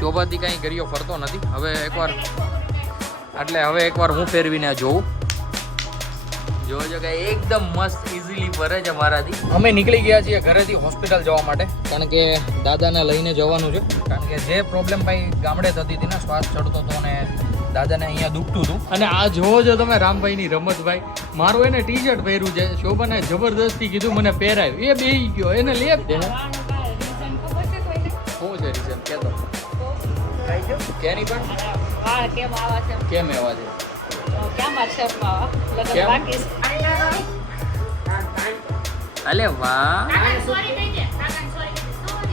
શોભાથી કાંઈ ગરિયો ફરતો નથી. હવે એકવાર હું ફેરવીને જોઉં. જોજો કે એકદમ મસ્ત ઇઝીલી ફરે છે મારાથી. અમે નીકળી ગયા છીએ ઘરેથી હોસ્પિટલ જવા માટે, કારણ કે દાદાને લઈને જવાનું છે. કારણ કે જે પ્રોબ્લેમ ભાઈ ગામડે થતી હતી ને, શ્વાસ ચડતો હતો ને દાદાને અહીંયા દુખતું હતું. અને આ જોવો છો તમે રામભાઈની રમત. ભાઈ મારું એને ટી શર્ટ પહેર્યું છે, શોભાને જબરદસ્તી કીધું મને પહેરાવ્યું, એ બેહી ગયો, એને લેપ દે. શું છે રીઝન કેતો કેની પણ કેમ એવા છે? અલે વાહ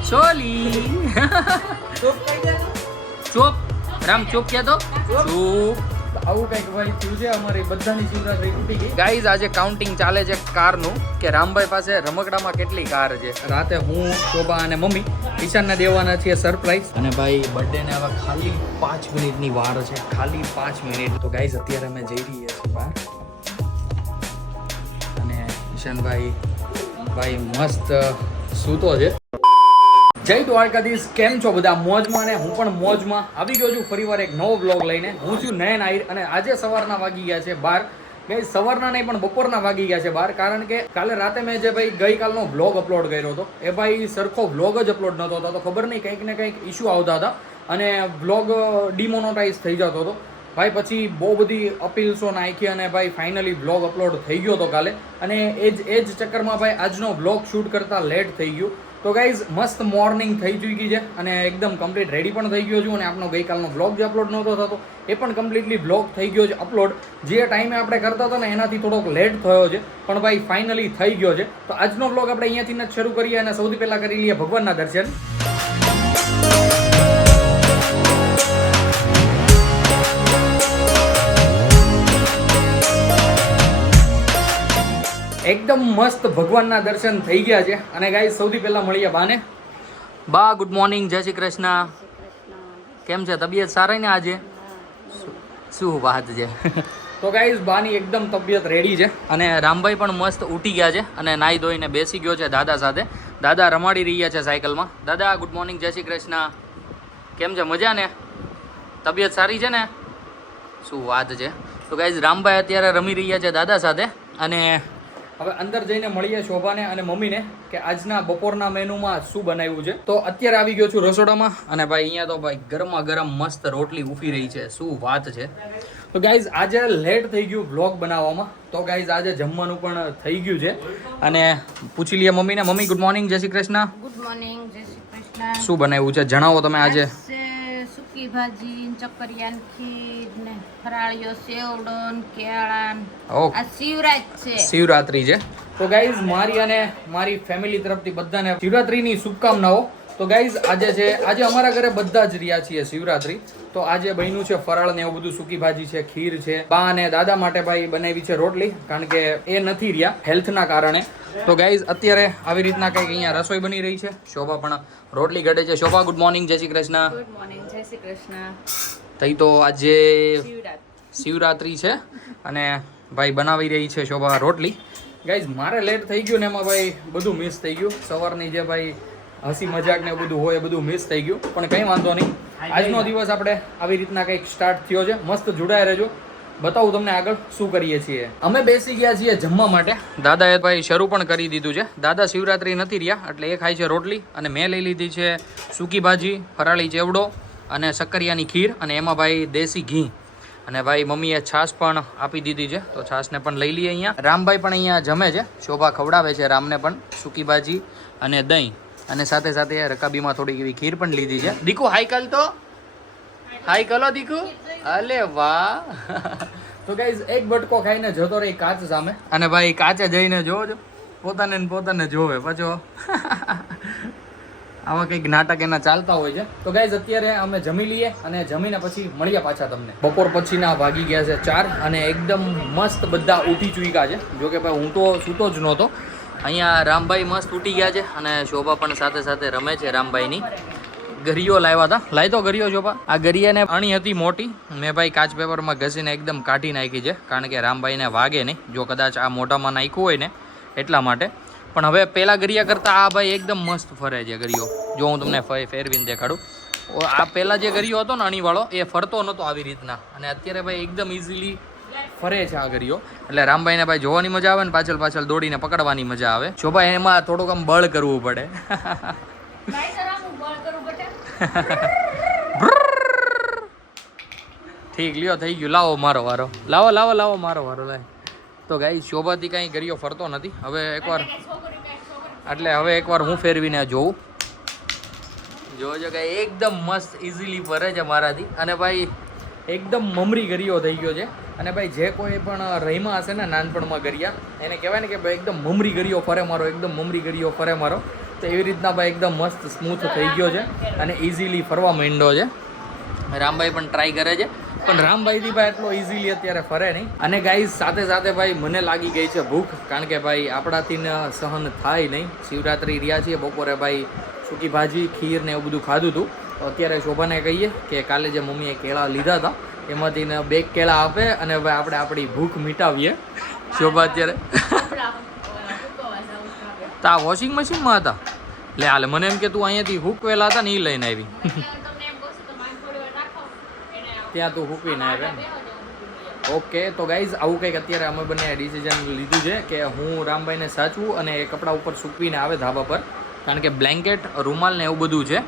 સોલી ચોપ રામ ચોપ કે તો ચોપ. આવું કઈક ભાઈ થયું છે. અમારી બધાની શિવરાત્રી તૂટી ગઈ. ગાઈઝ આજે કાઉન્ટિંગ ચાલે છે કારનું, કે રામભાઈ પાસે રમકડામાં કેટલી કાર છે. રાતે હું, શોભા અને મમ્મી ઈશાનને દેવાના છીએ સરપ્રાઈઝ. અને ભાઈ બર્થડે ને હવે ખાલી 5 મિનિટની વાર છે, ખાલી 5 મિનિટ. તો ગાઈઝ અત્યારે અમે જઈ રહીએ છીએ બહાર. અને ઈશાનભાઈ મસ્ત સૂતો છે. જય દ્વારકાધીશ, કેમ છો બધા? મોજમાં ને હું પણ મોજમાં આવી ગયો છું ફરીવાર એક નવો બ્લોગ લઈને. હું છું નયન આહિર અને આજે સવારના વાગી ગયા છે 12. ગઈ સવારના નહીં પણ બપોરના વાગી ગયા છે 12, કારણ કે કાલે રાતે મેં જે ભાઈ ગઈકાલનો બ્લોગ અપલોડ કર્યો હતો એ ભાઈ સરખો બ્લોગ જ અપલોડ નહોતો થતો. ખબર નહીં કંઈક ને કંઈક ઇસ્યુ આવતા હતા અને બ્લોગ ડિમોનોટાઇઝ થઈ જતો હતો ભાઈ. પછી બહુ બધી અપીલ્સો નાખી અને ભાઈ ફાઇનલી બ્લોગ અપલોડ થઈ ગયો હતો કાલે. અને એ જ ચક્કરમાં ભાઈ આજનો બ્લોગ શૂટ કરતાં લેટ થઈ ગયું. તો ગાઈઝ મસ્ત મોર્નિંગ થઈ ચૂકી છે અને એકદમ કમ્પ્લીટ રેડી પણ થઈ ગયો છું. અને આપણો ગઈકાલનો બ્લોગ જે અપલોડ નહોતો થતો એ પણ કમ્પ્લીટલી બ્લોગ થઈ ગયો છે અપલોડ. જે ટાઈમે આપણે કરતા હતા ને એનાથી થોડોક લેટ થયો છે, પણ ભાઈ ફાઇનલી થઈ ગયો છે. તો આજનો બ્લોગ આપણે અહીંયાથી જ શરૂ કરીએ અને સૌથી પહેલાં કરી લઈએ ભગવાનના દર્શન. એકદમ મસ્ત ભગવાનના દર્શન થઈ ગયા છે. અને ગાઈઝ સૌથી પહેલાં મળીએ બાને. બા ગુડ મોર્નિંગ, જય શ્રી કૃષ્ણ. કેમ છે? તબિયત સારી ને આજે? શું વાત છે. તો ગાઈઝ બાની એકદમ તબિયત રેડી છે. અને રામભાઈ પણ મસ્ત ઉઠી ગયા છે અને નાહી ધોઈને બેસી ગયો છે દાદા સાથે. દાદા રમાડી રહ્યા છે સાયકલમાં. દાદા ગુડ મોર્નિંગ, જય શ્રી કૃષ્ણ. કેમ છે? મજા ને? તબિયત સારી છે ને? શું વાત છે. તો ગાઈઝ રામભાઈ અત્યારે રમી રહ્યા છે દાદા સાથે. અને હવે અંદર જઈને મળીએ શોભાને અને મમ્મીને કે આજના બપોરના મેનુમાં શું બનાવ્યું છે. તો અત્યારે આવી ગયો છું રસોડામાં અને ભાઈ અહીંયા તો ભાઈ ગરમા ગરમ મસ્ત રોટલી ઉફી રહી છે. શું વાત છે. તો ગાઈઝ આજે લેટ થઈ ગયું બ્લોગ બનાવવામાં. તો ગાઈઝ આજે જમવાનું પણ થઈ ગયું છે અને પૂછી લઈએ મમ્મીને. મમ્મી ગુડ મોર્નિંગ, જય શ્રી કૃષ્ણ. ગુડ મોર્નિંગ, જય શ્રી કૃષ્ણ. શું બનાવ્યું છે જણાવો તમે આજે? સુકી ભાજી, ચકરિયાન ખીર ને ફરાળીઓ, સેવડો ને કેળા. આ શિવરાત્રી છે. તો ગાઈઝ મારી અને મારી ફેમિલી તરફથી બધાને શિવરાત્રીની શુભકામનાઓ. તો ગાઈઝ આજે અમારા ઘરે બધા જ રહ્યા છીએ શિવરાત્રી. તો આજે બન્યું છે ફરાળ ને એવું બધું, સૂકી ભાજી છે, ખીર છે. બા અને દાદા માટે ભાઈ બનાવી છે રોટલી, કારણ કે એ નથી રહ્યા હેલ્થના કારણે. તો ગાઈઝ અત્યારે આવી રીતના કંઈક અહીંયા રસોઈ બની રહી છે. શોભા પણ રોટલી ઘડે છે. શોભા ગુડ મોર્નિંગ, જય શ્રી કૃષ્ણ. ગુડ મોર્નિંગ, જય શ્રી કૃષ્ણ. તઈ તો આજે શિવરાત્રી છે અને ભાઈ બનાવી રહી છે શોભા રોટલી. ગાઈઝ મારે લેટ થઈ ગયું ને એમાં ભાઈ બધું મિસ થઈ ગયું. સવારની જે ભાઈ હસી મજાક ને બધું હોય એ બધું મિસ થઈ ગયું, પણ કંઈ વાંધો નહીં. આજનો દિવસ આપણે આવી રીતના કંઈક સ્ટાર્ટ થયો છે. મસ્ત જોડાયા રહેજો, બતાવું તમને આગળ શું કરીએ છીએ. અમે બેસી ગયા છીએ જમવા માટે. દાદાએ ભાઈ શરૂ પણ કરી દીધું છે. દાદા શિવરાત્રી નથી રહ્યા એટલે એ ખાય છે રોટલી અને મેં લઈ લીધી છે સૂકી ભાજી, ફરાળી ચેવડો અને શક્કરિયાની ખીર અને એમાં ભાઈ દેશી ઘી. અને ભાઈ મમ્મીએ છાશ પણ આપી દીધી છે, તો છાશને પણ લઈ લઈએ. અહીંયા રામભાઈ પણ અહીંયા જમે છે. શોભા ખવડાવે છે રામને પણ સૂકી ભાજી અને દહીં, અને સાથે સાથે રકાબીમાં થોડીક એવી ખીર પણ લીધી છે. દીકુ હાઈ કલ તો હાઈ કલો દીકુ. અલે વાહ. તો ગાઈઝ એક બટકો ખાઈને જતો રહી કાચ સામે. અને ભાઈ કાચે જઈને જોજો, પોતાને જોવે પાછો. આવા કંઈક નાટક એના ચાલતા હોય છે. તો ગાઈઝ અત્યારે અમે જમી લઈએ અને જમીને પછી મળીએ પાછા તમને. બપોર પછીના વાગી ગયા છે 4 અને એકદમ મસ્ત બધા ઉઠી ચૂક્યા છે. જોકે ભાઈ હું તો સૂતો જ નહોતો. અહીંયા રામભાઈ મસ્ત ઉઠી ગયા છે અને શોભા પણ સાથે સાથે રમે છે રામભાઈની. ગરિયો લાવ્યા હતા. લાવી તો ગરિયો શોભા. આ ગરિયાને અણી હતી મોટી, મેં ભાઈ કાચ પેપરમાં ઘસીને એકદમ કાઢી નાખી છે, કારણ કે રામભાઈને વાગે નહીં જો કદાચ આ મોઢામાં નાખ્યું હોય ને, એટલા માટે. પણ હવે પેલા ગરિયા કરતાં આ ભાઈ એકદમ મસ્ત ફરે છે ગરિયો. જો હું તમને ફેરવીને દેખાડું. આ પહેલા જે ગરિયો હતો ને અણીવાળો એ ફરતો નહોતો આવી રીતના, અને અત્યારે ભાઈ એકદમ ઇઝીલી ફરે છે આ ગરિયો. એટલે રામભાઈને ભાઈ જોવાની મજા આવે ને પાછળ પાછળ દોડીને પકડવાની મજા આવે. શોભા એમાં થોડુંક આમ બળ કરવું પડે. ઠીક લ્યો, થઈ ગયું. લાવો મારો વારો, લાવો લાવો લાવો મારો વારો. લાય તો ગાઈ શોભાથી કાંઈ ગરિયો ફરતો નથી. હવે એકવાર હું ફેરવીને જોઉં. જોજો કે એકદમ મસ્ત ઇઝીલી ફરે છે મારાથી. અને ભાઈ એકદમ મમરી ગરિયો થઈ ગયો છે. અને ભાઈ જે કોઈ પણ રહીમાં હશે ને નાનપણમાં ગરિયા, એને કહેવાય ને કે ભાઈ એકદમ મમરી ગરિયો ફરે મારો, એકદમ મમરી ગરિયો ફરે મારો. તો એવી રીતના ભાઈ એકદમ મસ્ત સ્મૂથ થઈ ગયો છે અને ઇઝીલી ફરવા માંડ્યો છે. રામભાઈ પણ ટ્રાય કરે છે, પણ રામભાઈથી ભાઈ એટલો ઇઝીલી અત્યારે ફરે નહીં. અને ગાઈઝ સાથે સાથે ભાઈ મને લાગી ગઈ છે ભૂખ, કારણ કે ભાઈ આપણાથી સહન થાય નહીં. શિવરાત્રી રહ્યા છીએ, બપોરે ભાઈ સૂકી ભાજી, ખીર ને એવું બધું ખાધું હતું. અત્યારે શોભાને કહીએ કે કાલે જે મમ્મીએ કેળા લીધા હતા એમાંથી 2 કેળા આપે અને ભાઈ આપણે આપણી ભૂખ મિટાવીએ. શોભા અત્યારે તા વોશિંગ મશીનમાં હતા. લે હાલે, મને એમ કે તું અહીંયાથી હૂકવેલા હતા ને એ લઈને આવી. ત્યાં તું હૂકવીને આવે. ઓકે, તો ગાઈઝ આવું કંઈક અત્યારે અમે બંને ડિસિઝન લીધું છે કે હું રામભાઈને સાચવું અને એ કપડાં ઉપર સૂકવીને આવે ધાબા પર, કારણ કે બ્લેન્કેટ, રૂમાલ ને એવું બધું છે.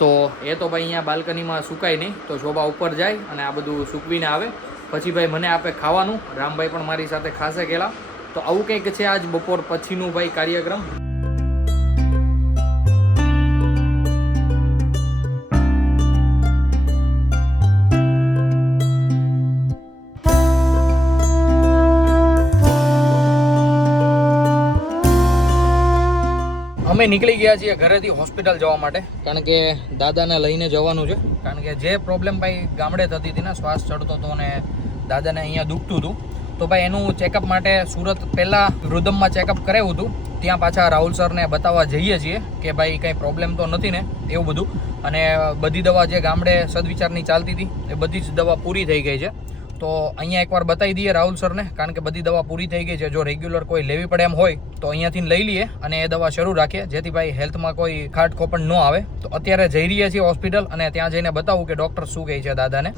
તો એ તો ભાઈ અહીંયા બાલ્કનીમાં સુકાય નહીં, તો શોભા ઉપર જાય અને આ બધું સૂકવીને આવે. પછી ભાઈ મને આપે ખાવાનું. રામભાઈ પણ મારી સાથે ખાશે કેળા. તો આવું કંઈક છે આજ બપોર પછીનું ભાઈ કાર્યક્રમ. અમે નીકળી ગયા છીએ ઘરેથી હોસ્પિટલ જવા માટે, કારણ કે દાદાને લઈને જવાનું છે. કારણ કે જે પ્રોબ્લેમ ભાઈ ગામડે થતી હતી ને, શ્વાસ ચડતો હતો અને દાદાને અહીંયા દુખતું હતું, તો ભાઈ એનું ચેકઅપ માટે સુરત પહેલાં રુદમમાં ચેકઅપ કરાવ્યું હતું. ત્યાં પાછા રાહુલ સરને બતાવવા જઈએ છીએ કે ભાઈ કંઈ પ્રોબ્લેમ તો નથી ને એવું બધું. અને બધી દવા જે ગામડે સદવિચારની ચાલતી હતી એ બધી જ દવા પૂરી થઈ ગઈ છે. તો અહીંયા એકવાર બતાવી દઈએ રાહુલ સરને, કારણ કે બધી દવા પૂરી થઈ ગઈ છે. જો રેગ્યુલર કોઈ લેવી પડે એમ હોય તો અહીંયાથી લઈ લઈએ અને એ દવા શરૂ રાખીએ, જેથી ભાઈ હેલ્થમાં કોઈ ખાટ ખોપણ ન આવે. તો અત્યારે જઈ રહ્યા છીએ હોસ્પિટલ અને ત્યાં જઈને બતાવું કે ડૉક્ટર શું કહે છે દાદાને.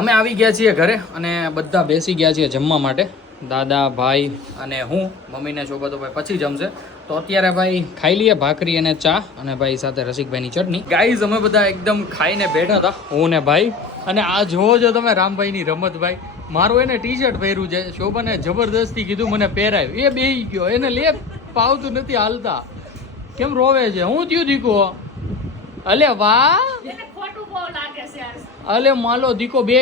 અમે આવી ગયા છીએ ઘરે અને બધા બેસી ગયા છીએ જમવા માટે. દાદા, ભાઈ અને હું. મમ્મીને શોભા તો ભાઈ પછી જમશે. તો અત્યારે ભાઈ ખાઈ લઈએ ભાખરી અને ચા, અને ભાઈ સાથે રસિકભાઈની ચટણી. ગાઈઝ અમે બધા એકદમ ખાઈને બેઠા હતા, હું ને ભાઈ. અને આ જોવો છો તમે રામભાઈની રમત. ભાઈ મારું એને ટી શર્ટ પહેર્યું છે, શોભાને જબરદસ્તી કીધું મને પહેરાય, એ બેહી ગયો. એને લે પાવતું નથી હાલતા, કેમ રોવે છે? હું થયું દીકો? અલે વાહ, અલે માલો દીકો. બે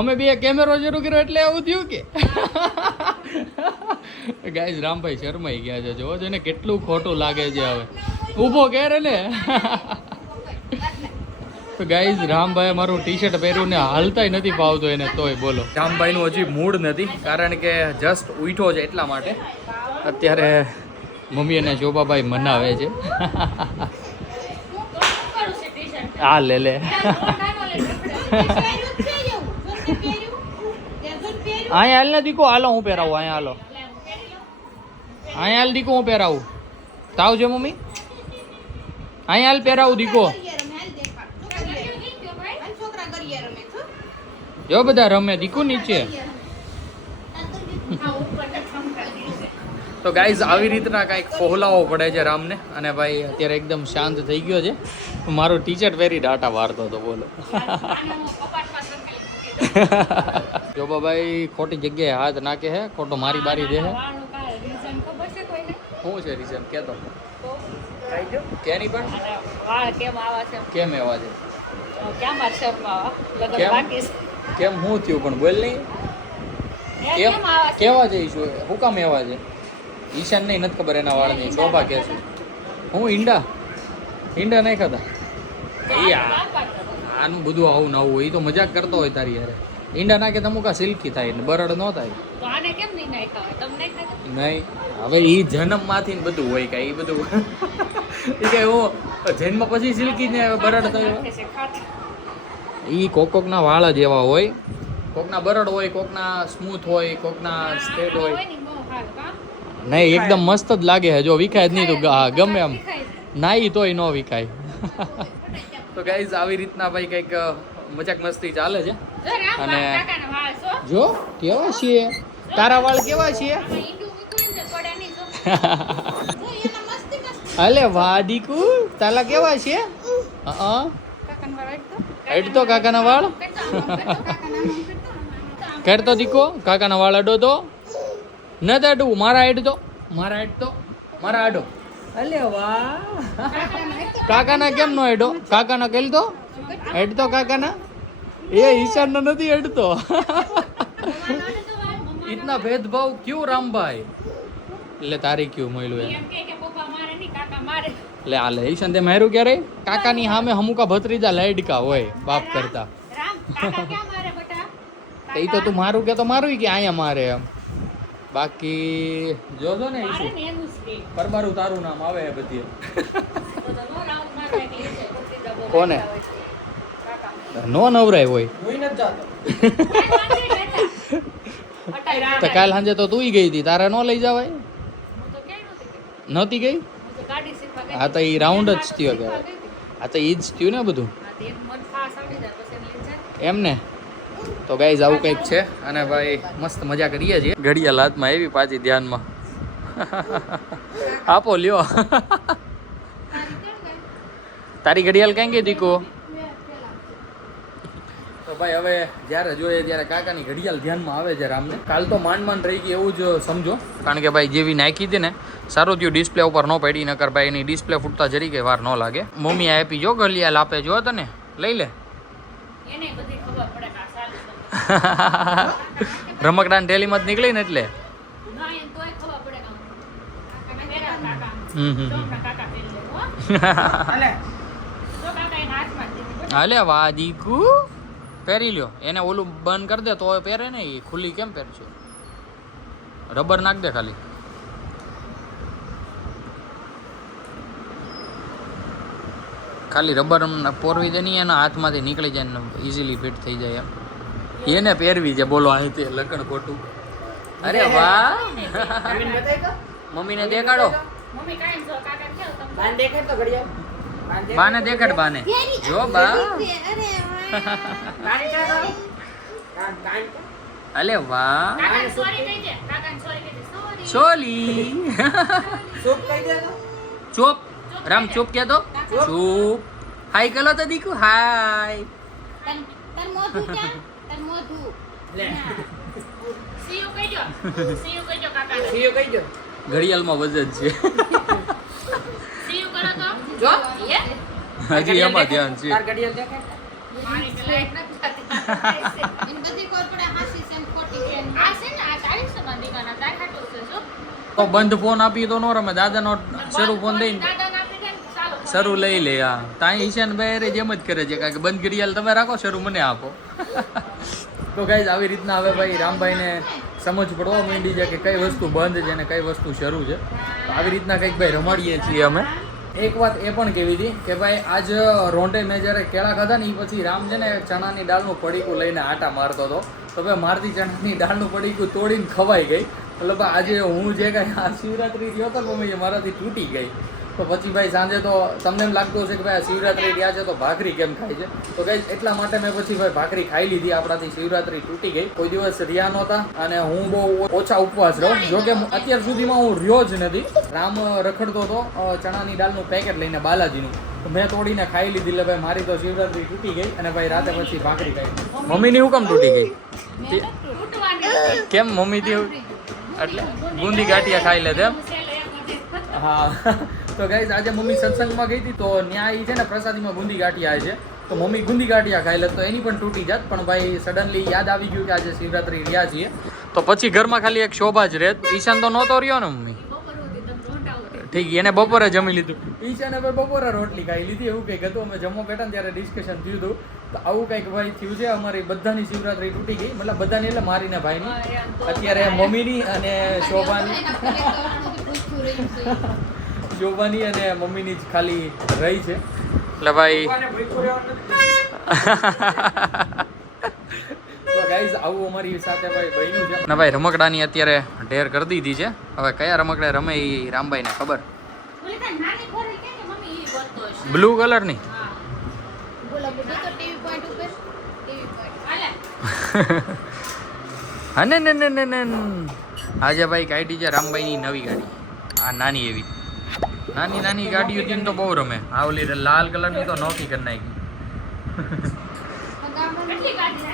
અમે બે કેમેરો શરૂ કર્યો એટલે એવું થયું કે ગાઈઝ રામભાઈ શરમાઈ ગયા છે. જોવો છો ને કેટલું ખોટું લાગે છે. હવે ઊભો કરે ને. તો ગાઈઝ રામભાઈ મારું ટી શર્ટ પહેર્યું ને હાલતાય નથી પાવતો એને, તોય બોલો. રામભાઈનું હજી મૂડ નથી, કારણ કે જસ્ટ ઉઠ્યો છે એટલા માટે. અત્યારે મમ્મી અને શોભાભાઈ મનાવે છે. આ લે લે. અહીંયા હાલ ને દીકો, હાલો હું પહેરાવું. અહીંયા હાલો, અહીંયા હાલ દીકો હું પહેરાવું. તાવ છે મમ્મી? અહીંયા હાલ પહેરાવું દીકો. જો બધા રમે, દીકુ નીચે. તો ગાઈઝ આવી રીતના કાંઈક ફોહલાવો પડે છે રામને. અને ભાઈ અત્યારે એકદમ શાંત થઈ ગયો છે. મારો ટી શર્ટ પહેરી ડાટા વારતો હતો, બોલો. જો ભાઈ ખોટી જગ્યાએ હાથ નાખે હે, ખોટો મારી બારી દે હે. શું છે રીઝન? કેતો કેની પણ કેમ એવા છે? કેમ હું થયું પણ બોલ નહીં. કેવા છે ઈશું? હું કામ એવા છે? ઈશાન નહીં, નથી ખબર એના વાળની. શોભા કે છે હું ઈંડા નહીં ખાતા. આનું બધું આવું નવું હોય, તો મજાક કરતો હોય તારી યારે. ઈંડા નાખે તો અમુક સિલ્કી થાય ને બરડ ન થાય. નહીં, હવે એ જન્મમાંથી બધું હોય કાંઈ એ બધું એ કઈ હું જન્મ પછી સિલ્કી ને બરડ થયો. એ કોકના વાળ જ એવા હોય, કોકના બરડ હોય, કોકના સ્મૂથ હોય, કોકના સ્ટ્રેટ હોય. નહીં, એકદમ મસ્ત જ લાગે છે. જો વિખાય જ નહીં તો ગમે એમ નાઈ તોય ન વિખાય. તો ગાઈઝ આવી રીતના ભાઈ કંઈક મજાક મસ્તી ચાલે છે. જો રામ અને કાકાના વાળ છો જો કેવા છીએ, તારા વાળ કેવા છીએ? આમાં ઈંડું મૂક્યું ને તો પડે નહીં જો જો એના મસ્તી મસ્તી અલે વાહ દીકુ, તાલા કેવા છે? કાકાના વાળ હેડ તો કાકાના વાળ ખેડ તો દીકો, કાકાના વાળ અડો તો ન અડવું, મારા હેડ તો મારા આડો. અલે વાહ, કાકાના કેમ નો હેડો? કાકાના કેલ તો હેડ તો કાકાના એ ઈશાન નો નથી હેડતો. इतना भेदभाव क्यों रामभाई? એટલે તારી ક્યું મળ્યું એમ એમ કે પપ્પા મારે નહીં કાકા મારે લે આ લે ઈશાન તે માર્યું ક્યારે? કાકાની સામે હમુકા ભત્રીજા લાડકા હોય બાપ કરતા. રામ કાકા ક્યાં મારે બેટા એ તો તું મારું કે તો મારું કે અહીંયા મારે એમ. બાકી જોજો ને મારે ઈશુ ને એનું જ કે પરબારું તારું નામ આવે બધી. તો નો રાઉન્ડ મારવા એટલે છે પત્રી ડબો કોને? કાકા નો નવરાય હોય હટાઈ રામ તો કાલ સાંજે તો તું ગઈ હતી, તારે નો લઈ જવાય? હું તો ક્યાંય નહોતી નહોતી ગઈ. ગઈ? હું તો ગાડી શીખવા ગઈ હા તો ઈ રાઉન્ડ જ થયો શીખવા કે ગઈ હતી. આ તો ઈ જ થયું ને બધું હા તો એક મન ફાસ આવડી જાય પછી એને લઈ જાય એમ ને. તો ગાઈઝ આવું કંઈક છે અને ભાઈ મસ્ત મજા કરીએ છીએ. ઘડિયાળ હાથમાં આવી પાછી ધ્યાનમાં. આપો લ્યો. તારી ઘડિયાળ ક્યાં ગઈ દીકો? તો ભાઈ હવે જ્યારે જોઈએ ત્યારે કાકાની ઘડિયાળ ધ્યાનમાં આવે છે રામને. કાલ તો માંડ રહી ગઈ એવું જ સમજો, કારણ કે ભાઈ જેવી નાખી હતી ને સારું થયું ડિસ્પ્લે ઉપર ન પડી, નકર ભાઈ એની ડિસ્પ્લે ફૂટતા જરી કઈ વાર ન લાગે. મમ્મી આપી જો ઘડિયાળ આપે જો તને લઈ લે. એને બધી ખબર પડે કે આ સારું છે. રમકડાની થેલીમાં જ નીકળી ને એટલે. ના એને તોય ખબર પડે કે કાકા પહેરા કાકા હમ. જો હમણાં કાકા પહેરી લે હો જો કાકા એના હાથમાં જ દીધી બેટા. હાલે વાહ દીકુ પહેરી લ્યો. એને ઓલું બંધ કરી દે તો પહેરે ને, એ ખુલ્લી કેમ પહેરશે? રબર નાખ દે ખાલી. ખાલી રબર પોરવી દે નહીં, એના હાથમાંથી નીકળી જાય ને ઇઝીલી ફિટ થઈ જાય એમ. એને પહેરવી છે બોલો અહીં તે લકણ ખોટું. અરે વાહ, મમ્મીને દેખાડો. મમ્મી કાંઈ જો કાકા કેવું તમને બાને દેખાડ, બાને જો બા. અલે વાહ, કાકાને સોરી કહી દે કાકાને સોરી કહી દે સોરી સોલી ચોપ રામ ચોપ કે તો ચોપ. હાય કલો તો દીકુ હાય. તન મોઢું ક્યાં તન મોઢું સીયુ કહી દો કાકાને ઘડિયાળમાં વજન છે. સીયુ કરો તો જો યે હજી એમાં ધ્યાન છે. મારી પેલા એક નથી થતી ઇન બધી કોર પડે હાસી છે ને ખોટી છે આ છે ને આ તારી છે ના દીવાના તાર ખાટું છે જો તો બંધ ફોન આપી તો નો રમે. દાદાનો શરૂ ફોન દઈને દાદાને આપી દે ને ચાલો શરૂ લઈ લે. હા ત્યાં ઈશાન ભાઈ જેમ જ કરે છે, કારણ કે બંધ ઘડિયાળ તમે રાખો, શરૂ મને આપો. તો ગાઈઝ આવી રીતના હવે ભાઈ રામભાઈને સમજ પડવા માંડી છે કે કઈ વસ્તુ બંધ છે અને કઈ વસ્તુ શરૂ છે. તો આવી રીતના કંઈક ભાઈ રમાડીએ છીએ અમે. એક વાત એ પણ કેવી હતી કે ભાઈ આજ રોંઢે મેં જ્યારે કેળા ખાધા ને એ પછી રામ છે ને ચણાની દાળનું પડીકું લઈને આટા મારતો હતો. તો ભાઈ મારતી ચણાની દાળનું પડીકું તોડીને ખવાઈ ગઈ. એટલે ભાઈ આજે હું જે કાંઈ આ શિવરાત્રી થયો હતો ને મમ્મી એ મારાથી તૂટી ગઈ. તો પછી ભાઈ સાંજે તો તમને એમ લાગતું હશે કે ભાઈ આ શિવરાત્રી રહ્યા છે તો ભાખરી કેમ ખાય છે. તો ગાઈઝ એટલા માટે મેં પછી ભાઈ ભાખરી ખાઈ લીધી. આપણાથી શિવરાત્રી તૂટી ગઈ. કોઈ દિવસ રહ્યા નહોતા અને હું બહુ ઓછા ઉપવાસ રહ્યો. જોકે અત્યાર સુધીમાં હું રહ્યો જ નથી. રામ રખડતો હતો ચણાની દાળનું પેકેટ લઈને બાલાજીનું, તો મેં તોડીને ખાઈ લીધી. એટલે ભાઈ મારી તો શિવરાત્રી તૂટી ગઈ અને ભાઈ રાતે પછી ભાખરી ખાઈ. મમ્મીની હું કેમ તૂટી ગઈ? તૂટવાની કેમ મમ્મીથી એટલે બુંદી ગાંઠિયા ખાઈ લે તેમ? હા. તો ગાઈઝ આજે મમ્મી સત્સંગમાં ગઈ હતી તો ન્યાય છે ને પ્રસાદીમાં બુંદી ગાંઠિયા છે. તો મમ્મી ગુંદી ગાંઠિયા ખાઈ લે તો એની પણ તૂટી જાત. પણ ભાઈ સડનલી યાદ આવી ગયું કે આજે શિવરાત્રી રહ્યા છીએ તો પછી ઘરમાં ખાલી એક શોભા જ રહે. ઈશાન તો નહોતો રહ્યો ને મમ્મી. ઠીક, એને બપોરે જમી લીધું. ઈશાને ભાઈ બપોરે રોટલી ખાઈ લીધી. એવું કંઈક હતું. અમે જમવા બેઠા ને ત્યારે ડિસ્કશન થયું હતું. તો આવું કંઈક ભાઈ થયું છે. અમારી બધાની શિવરાત્રી તૂટી ગઈ. મતલબ બધાની એટલે મારી ને ભાઈની. અત્યારે મમ્મીની અને શોભાની શોભાની અને મમ્મીની જ ખાલી રહી છે. એટલે ભાઈ તો ગાઈઝ આવું અમારી સાથે ભાઈ બન્યું છે. ને ભાઈ રમકડાની અત્યારે ઢેર કરી દીધી છે. હવે કયા રમકડા રમે એ રામભાઈને ખબર. ઓલી તાર નાની ખોરી કે મમ્મી ઈ બોલતો હશે બ્લુ કલરની હા બોલો બધું તો ટીવી પોઈન્ટ ઉપર ટીવી પોઈન્ટ હાલે અને ને આજે ભાઈ કાઢી છે રામભાઈની નવી ગાડી આ નાની એવી નાની ગાડીઓ હતી ને તો બહુ રમે આ ઓલી લાલ કલરની તો નોખી કરી નાખી કેટલી ગાડી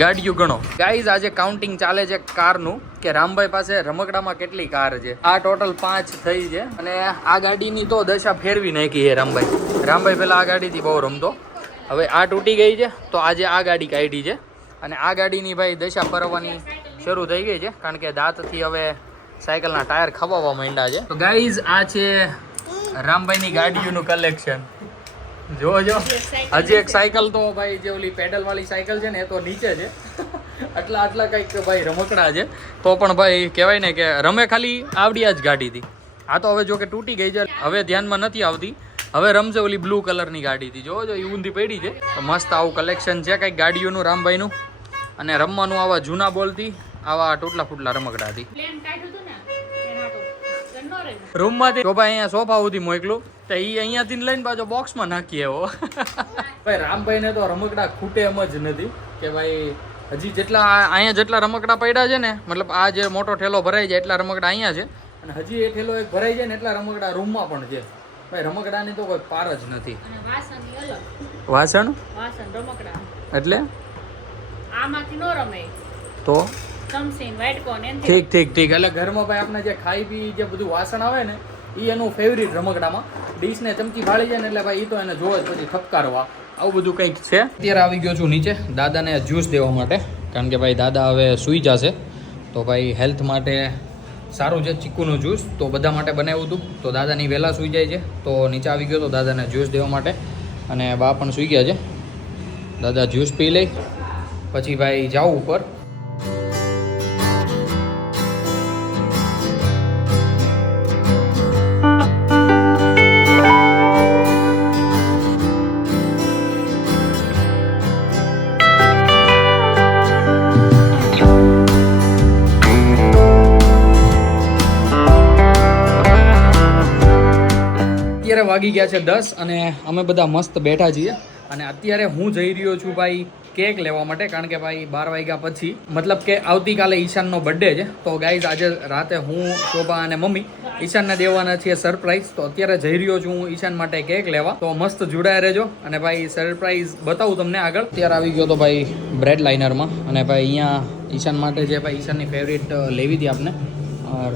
ગાડીઓ ગણો ગાઈઝ આજે કાઉન્ટિંગ ચાલે છે કારનું કે રામભાઈ પાસે રમકડામાં કેટલી કાર છે આ ટોટલ 5 થઈ છે અને આ ગાડીની તો દશા ફેરવી નાખી છે રામભાઈ પહેલા આ ગાડીથી બહુ રમતો હવે આ તૂટી ગઈ છે તો આજે આ ગાડી કાઢી છે અને આ ગાડીની ભાઈ દશા ફરવાની શરૂ થઈ ગઈ છે કારણ કે દાંતથી હવે સાયકલના ટાયર ખવાવા માંડ્યા છે તો ગાઈઝ આ છે રામભાઈની ગાડીઓનું કલેક્શન જોજો હજી એક સાયકલ તો ભાઈ જે ઓલી પેડલ વાળી સાયકલ છે ને એ તો નીચે છે આટલા કંઈક ભાઈ રમકડા છે તો પણ ભાઈ કહેવાય ને કે રમે ખાલી આવડી જ ગાડીથી આ તો હવે જો કે તૂટી ગઈ છે હવે ધ્યાનમાં નથી આવતી હવે રમશે ઓલી બ્લુ કલરની ગાડીથી જોજો એ ઊંધી પડી છે તો મસ્ત આવું કલેક્શન છે કંઈક ગાડીઓનું રામભાઈનું અને રમવાનું આવા જૂના બોલથી આવા તૂટલા ફૂટલા રમકડાથી પ્લેન કાઢ્યું હતું ને એના તો ગન્નો રે રૂમમાંથી તો ભાઈ અહીંયા સોફા સુધી મોકલું તો એ અહીંયાથી લઈને પાછો બોક્સમાં નાખીએ એવો ભાઈ રામભાઈને તો રમકડા ખૂટે એમ જ નથી કે ભાઈ હજી જેટલા અહીંયા જેટલા રમકડા પડ્યા છે ને મતલબ આ જે મોટો ઠેલો ભરાઈ જાય એટલા રમકડા અહીંયા છે અને હજી એ ઠેલો એક ભરાઈ જાય ને એટલા રમકડા રૂમમાં પણ છે ભાઈ રમકડાની તો કોઈ પાર જ નથી અને વાસણની અલગ વાસણ રમકડા એટલે આમાંથી નો રમે તો ચમચી વાટકો ને ઠીક એટલે ઘરમાં ભાઈ આપણે જે ખાઈ પી જે બધું વાસણ આવે ને એ એનું ફેવરિટ રમકડામાં ડીશ ને ચમચી ભાળી જાય ને એટલે ભાઈ એ તો એને જોવે જ પછી ઠપકારવા આવું બધું કંઈક છે અત્યારે આવી ગયો છું નીચે દાદાને જ્યુસ દેવા માટે કારણ કે ભાઈ દાદા હવે સૂઈ જશે તો ભાઈ હેલ્થ માટે સારું છે ચીકુનું જ્યુસ તો બધા માટે બનાવ્યું હતું તો દાદાની વહેલા સૂઈ જાય છે તો નીચે આવી ગયો તો દાદાને જ્યુસ દેવા માટે અને બા પણ સૂઈ ગયા છે દાદા જ્યુસ પી લઈ પછી ભાઈ જાઉં ઉપર વાગી ગયા છે 10 અને અમે બધા મસ્ત બેઠા છીએ અને અત્યારે હું જઈ રહ્યો છું ભાઈ કેક લેવા માટે કારણ કે ભાઈ 12 વાગ્યા પછી મતલબ કે આવતીકાલે ઈશાનનો બર્થડે છે તો ગાઈઝ આજે રાતે હું શોભા અને મમ્મી ઈશાનને દેવાના છીએ સરપ્રાઈઝ તો અત્યારે જઈ રહ્યો છું હું ઈશાન માટે કેક લેવા તો મસ્ત જોડાયા રહેજો અને ભાઈ સરપ્રાઈઝ બતાવું તમને આગળ અત્યારે આવી ગયો તો ભાઈ બ્રેડ લાઇનરમાં અને ભાઈ અહીંયા ઈશાન માટે જે ભાઈ ઈશાનની ફેવરિટ લેવી હતી આપણે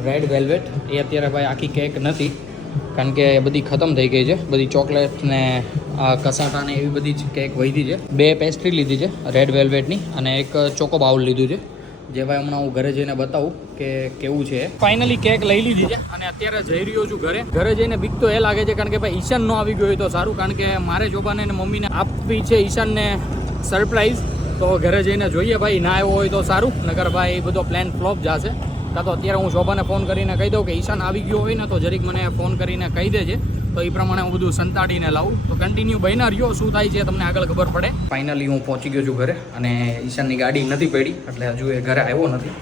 રેડ વેલ્વેટ એ અત્યારે ભાઈ આખી કેક નથી કારણ કે બધી ખતમ થઈ ગઈ છે બધી ચોકલેટ ને આ કસાટા ને એવી બધી જ કેક વધી છે 2 પેસ્ટ્રી લીધી છે રેડ વેલ્વેટની અને એક ચોકો બાઉલ લીધું છે જે ભાઈ હમણાં હું ઘરે જઈને બતાવું કે કેવું છે ફાઇનલી કેક લઈ લીધી છે અને અત્યારે જઈ રહ્યો છું ઘરે જઈને બીક તો એ લાગે છે કારણ કે ભાઈ ઈશાન નો આવી ગયો હોય તો સારું કારણ કે મારે શોભાને અને મમ્મીને આપવી છે ઈશાનને સરપ્રાઈઝ તો ઘરે જઈને જોઈએ ભાઈ ના આવ્યો હોય તો સારું નકર ભાઈ બધો પ્લાન ફ્લોપ જશે કાં તો અત્યારે હું શોભાને ફોન કરીને કહી દઉં કે ઈશાન આવી ગયો હોય ને તો જરીક મને ફોન કરીને કહી દેજે તો એ પ્રમાણે હું બધું સંતાડીને લાવું તો કન્ટિન્યુ બન્યા રહ્યો શું થાય છે તમને આગળ ખબર પડે ફાઇનલી હું પહોંચી ગયો છું ઘરે અને ઈશાનની ગાડી નથી પડી એટલે હજુ એ ઘરે આવ્યો નથી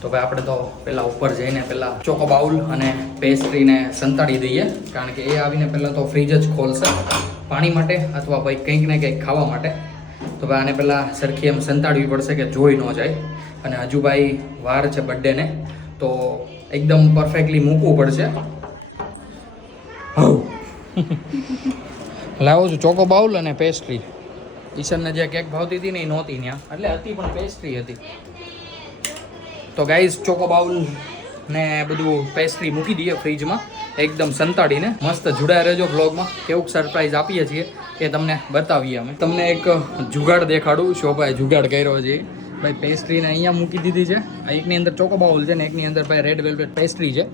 તો ભાઈ આપણે તો પહેલાં ઉપર જઈને પહેલાં ચોકો બાઉલ અને પેસ્ટ્રીને સંતાડી દઈએ કારણ કે એ આવીને પહેલાં તો ફ્રીજ જ ખોલશે પાણી માટે અથવા ભાઈ કંઈક ને કંઈક ખાવા માટે તો ભાઈ આને પહેલાં સરખી એમ સંતાડવી પડશે કે જોઈ ન જાય અને હજુ ભાઈ વાર છે બર્થડેને તો એકદમ પરફેક્ટલી મૂકવું પડશે લાવું છું ચોકો બાઉલ અને પેસ્ટ્રી ઈશાનને જે કેક ભાવતી હતી ને એ નહોતી ત્યાં એટલે હતી પણ પેસ્ટ્રી હતી તો ગાઈઝ ચોકો બાઉલ ને બધું પેસ્ટ્રી મૂકી દઈએ ફ્રીજમાં એકદમ સંતાડીને મસ્ત જોડાયા રહેજો બ્લોગમાં કેવું સરપ્રાઈઝ આપીએ છીએ એ તમને બતાવીએ અમે તમને એક જુગાડ દેખાડું શોભાએ જુગાડ કર્યો છે ભાઈ પેસ્ટ્રીને અહીંયા મૂકી દીધી છે એકની અંદર ચોકો બાઉલ છે ને એકની અંદર ભાઈ રેડ વેલ્વેટ પેસ્ટ્રી છે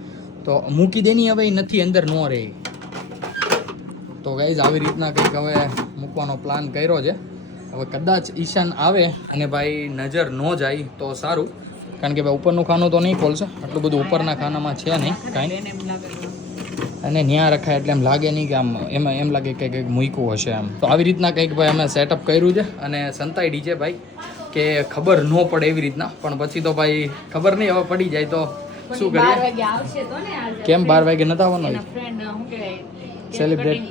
તો મૂકી દેની હવે નથી અંદર ન રહે તો ગાઈઝ આવી રીતના કંઈક હવે મૂકવાનો પ્લાન કર્યો છે હવે કદાચ ઈશાન આવે અને ભાઈ નજર ન જાય તો સારું કારણ કે ભાઈ ઉપરનું ખાનું તો નહીં ખોલશે આટલું બધું ઉપરના ખાનામાં છે નહીં કાંઈ અને ન્યા રખાય એટલે એમ લાગે નહીં કે આમ એમાં એમ લાગે કે કંઈક મૂક્યું હશે એમ તો આવી રીતના કંઈક ભાઈ અમે સેટઅપ કર્યું છે અને સંતાઈ છે ભાઈ કે ખબર ન પડે એવી રીતના પણ પછી તો ભાઈ ખબર નહીં હવે પડી જાય તો શું પણ 12 કરીએ વાગે આવશે તો ને આજે કેમ 12 વાગે નતા આવવાનો એના ફ્રેન્ડ શું કહેવાય સેલિબ્રેટ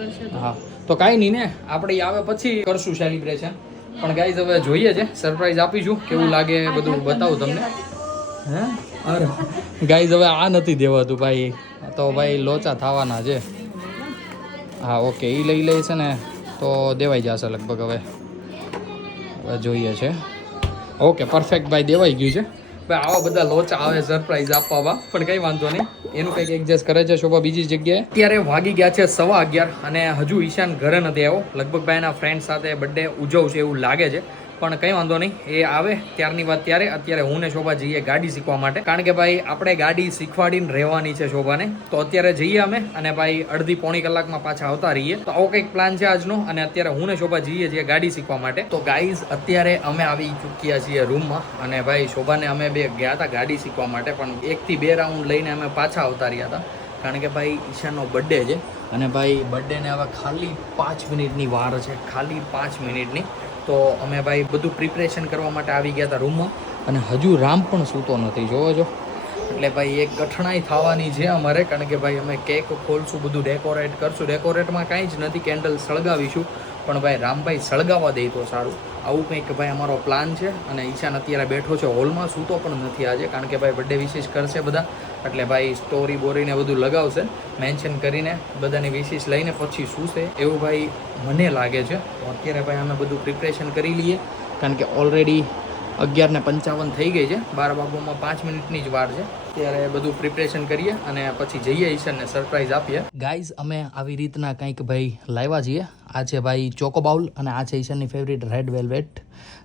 હા તો કાંઈ નહીં ને આપણે ઈ આવે પછી કરશું સેલિબ્રેશન પણ ગાઈઝ હવે જોઈએ છે સરપ્રાઈઝ આપીશું કેવું લાગે એ બધું બતાવું તમને હે અરે ગાઈઝ હવે આ નથી દેવાતું ભાઈ તો ભાઈ લોચા થવાના છે હા ઓકે એ લઈ લે છે ને તો દેવાઈ જશે લગભગ હવે જોઈએ છે ઓકે પરફેક્ટ ભાઈ દેવાઈ ગયું છે ભાઈ આવા બધા લોચા આવે સરપ્રાઈઝ આપવા પણ કંઈ વાંધો નહીં એનું કંઈક એડજસ્ટ કરે છે શોભા બીજી જગ્યાએ અત્યારે વાગી ગયા છે 11:15 અને હજુ ઈશાન ઘરે નથી આવ્યો લગભગ ભાઈ એના ફ્રેન્ડ સાથે બર્થડે ઉજવશે એવું લાગે છે પણ કંઈ વાંધો નહીં એ આવે ત્યારની વાત ત્યારે અત્યારે હું ને શોભા જઈએ ગાડી શીખવા માટે કારણ કે ભાઈ આપણે ગાડી શીખવાડીને રહેવાની છે શોભાને તો અત્યારે જઈએ અમે અને ભાઈ અડધી પોણી કલાકમાં પાછા આવતા રહીએ તો આવો કંઈક પ્લાન છે આજનો અને અત્યારે હું ને શોભા જઈએ છીએ ગાડી શીખવા માટે તો ગાઈઝ અત્યારે અમે આવી ચૂક્યા છીએ રૂમમાં અને ભાઈ શોભાને અમે બે ગયા હતા ગાડી શીખવા માટે પણ 1 થી 2 રાઉન્ડ લઈને અમે પાછા આવતા રહ્યા હતા કારણ કે ભાઈ ઈશાનનો બર્થડે છે અને ભાઈ બર્થડેને હવે ખાલી 5 મિનિટની વાર છે ખાલી 5 મિનિટની તો અમે ભાઈ બધું પ્રિપરેશન કરવા માટે આવી ગયા હતા રૂમમાં અને હજુ રામ પણ સૂતો નથી જોવો છો એટલે ભાઈ એક કઠણાઈ થવાની છે અમારે કારણ કે ભાઈ અમે કેક ખોલશું બધું ડેકોરેટ કરશું ડેકોરેટમાં કાંઈ જ નથી કેન્ડલ સળગાવીશું પણ ભાઈ રામભાઈ સળગાવવા દે તો સારું આવું કંઈક ભાઈ અમારો પ્લાન છે અને ઈશાન અત્યારે બેઠો છે હોલમાં સૂતો પણ નથી આજે કારણ કે ભાઈ બર્થડે વિશેષ કરશે બધા એટલે ભાઈ સ્ટોરી બોરીને બધું લગાવશે મેન્શન કરીને બધાની વિશેષ લઈને પછી સૂશે એવું ભાઈ મને લાગે છે તો અત્યારે ભાઈ અમે બધું પ્રિપરેશન કરી લઈએ કારણ કે ઓલરેડી 11:55 થઈ ગઈ છે 12 વાગ્યામાં 5 મિનિટની જ વાર છે ત્યારે બધું પ્રિપરેશન કરીએ અને પછી જઈએ ઈશાનને સરપ્રાઈઝ આપીએ ગાઈઝ અમે આવી રીતના કંઈક ભાઈ લાવ્યા છીએ આ છે ભાઈ ચોકો બાઉલ અને આ છે ઈશાનની ફેવરિટ રેડ વેલ્વેટ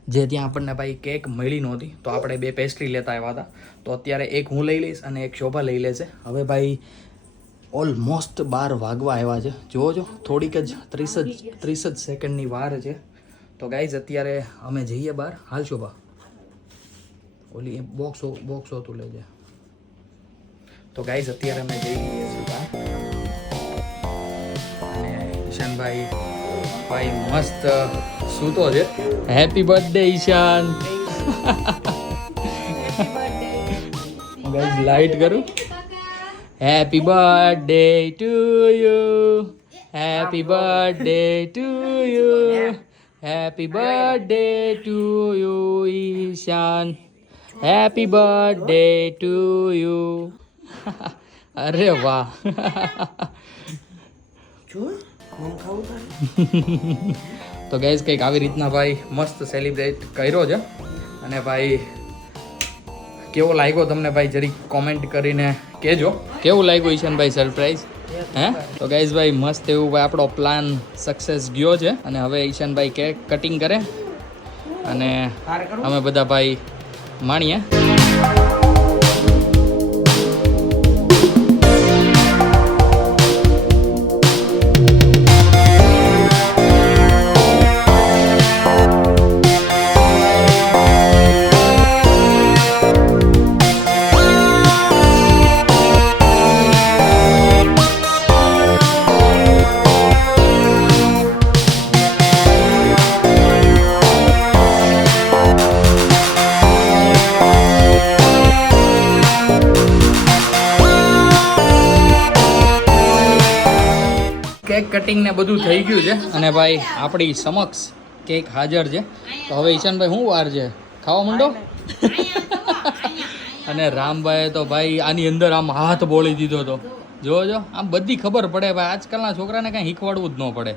જે ત્યાં આપણને ભાઈ કેક મળી નહોતી તો આપણે 2 પેસ્ટ્રી લેતા આવ્યા હતા તો અત્યારે એક હું લઈ લઈશ અને એક શોભા લઈ લેશે હવે ભાઈ ઓલમોસ્ટ 12 વાગવા આવ્યા છે જુઓ છો થોડીક જ 30 જ સેકન્ડની વાર છે તો ગાઈઝ અત્યારે અમે જઈએ બહાર હાલ શોભા ઓલી બોક્સ હોતું લેજે તો ગાઈઝ અત્યારે અમે જઈ રહીએ છીએ બહાર અને ઈશાનભાઈ ભાઈ મસ્ત સૂતો છે happy birthday Ishan guys light કરું happy birthday to you happy birthday to you happy birthday to you Ishan happy birthday to you અરે વાહ તો ગાઈઝ કંઈક આવી રીતના ભાઈ મસ્ત સેલિબ્રેટ કર્યો છે અને ભાઈ કેવો લાગ્યો તમને ભાઈ જરીક કોમેન્ટ કરીને કહેજો કેવું લાગ્યું ઈશાનભાઈ સરપ્રાઈઝ હે તો ગાઈઝ ભાઈ મસ્ત એવું ભાઈ આપણો પ્લાન સક્સેસ ગયો છે અને હવે ઈશાનભાઈ કેક કટિંગ કરે અને અમે બધા ભાઈ માણીએ કેક કટિંગ ને બધું થઈ ગયું છે અને ભાઈ આપણી સમક્ષ કેક હાજર છે તો હવે ઈશાનભાઈ શું વાર છે ખાવા માંડો અને રામભાઈએ તો ભાઈ આની અંદર આમ હાથ બોળી દીધો હતો જોજો આમ બધી ખબર પડે ભાઈ આજકાલના છોકરાને કાંઈ શીખવાડવું જ ન પડે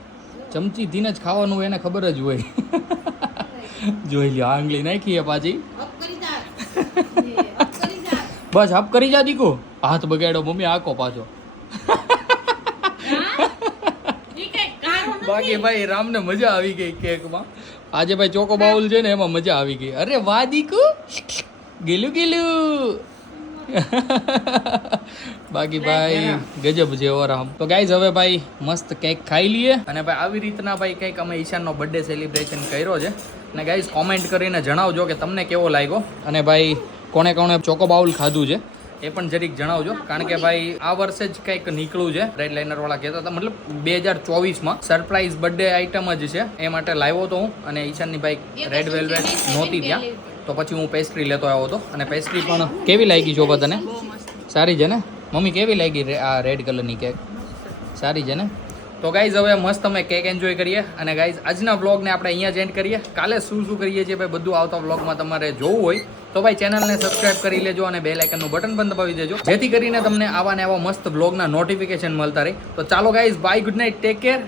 ચમચીથી જ ખાવાનું એને ખબર જ હોય જોઈ લ્યો આંગળી નાખીએ પાછી બસ હપ કરી જા દીકો હાથ બગાડ્યો મમ્મી આકો પાછો બાકી ભાઈ રામને મજા આવી ગઈ કેકમાં આજે ભાઈ ચોકો બાઉલ છે ને એમાં મજા આવી ગઈ અરે વાહ દીકુ ગીલું બાકી ભાઈ ગજબ છે રામ તો ગાઈઝ હવે ભાઈ મસ્ત કેક ખાઈ લઈએ અને ભાઈ આવી રીતના ભાઈ કંઈક અમે ઈશાનનો બર્થડે સેલિબ્રેશન કર્યો છે અને ગાઈઝ કોમેન્ટ કરીને જણાવજો કે તમને કેવો લાગ્યો અને ભાઈ કોણે કોણે ચોકો બાઉલ ખાધું છે એ પણ જરીક જણાવજો કારણ કે ભાઈ આ વર્ષે જ કંઈક નીકળ્યું છે રેડ લાઇનર વાળા કહેતા હતા મતલબ 2024માં સરપ્રાઈઝ બર્થડે આઈટમ જ છે એ માટે લાવ્યો હતો હું અને ઈશાનની ભાઈ રેડ વેલ્વેટ નહોતી ત્યાં તો પછી હું પેસ્ટ્રી લેતો આવ્યો હતો અને પેસ્ટ્રી પણ કેવી લાગી શોભા તને સારી છે ને મમ્મી કેવી લાગી આ રેડ કલરની કેક સારી છે ને તો ગાઈઝ હવે મસ્ત અમે કેક એન્જોય કરીએ અને ગાઈઝ આજના વ્લોગને આપણે અહીંયા જ એન્ડ કરીએ કાલે શું કરીએ છીએ ભાઈ બધું આવતા વ્લોગમાં તમારે જોવું હોય તો ભાઈ ચેનલને સબસ્ક્રાઇબ કરી લેજો અને બેલ આઇકનનું બટન પણ દબાવી દેજો જેથી કરીને તમને આવા ને આવા મસ્ત વ્લોગના નોટિફિકેશન મળતા રહે તો ચાલો guys bye good night take care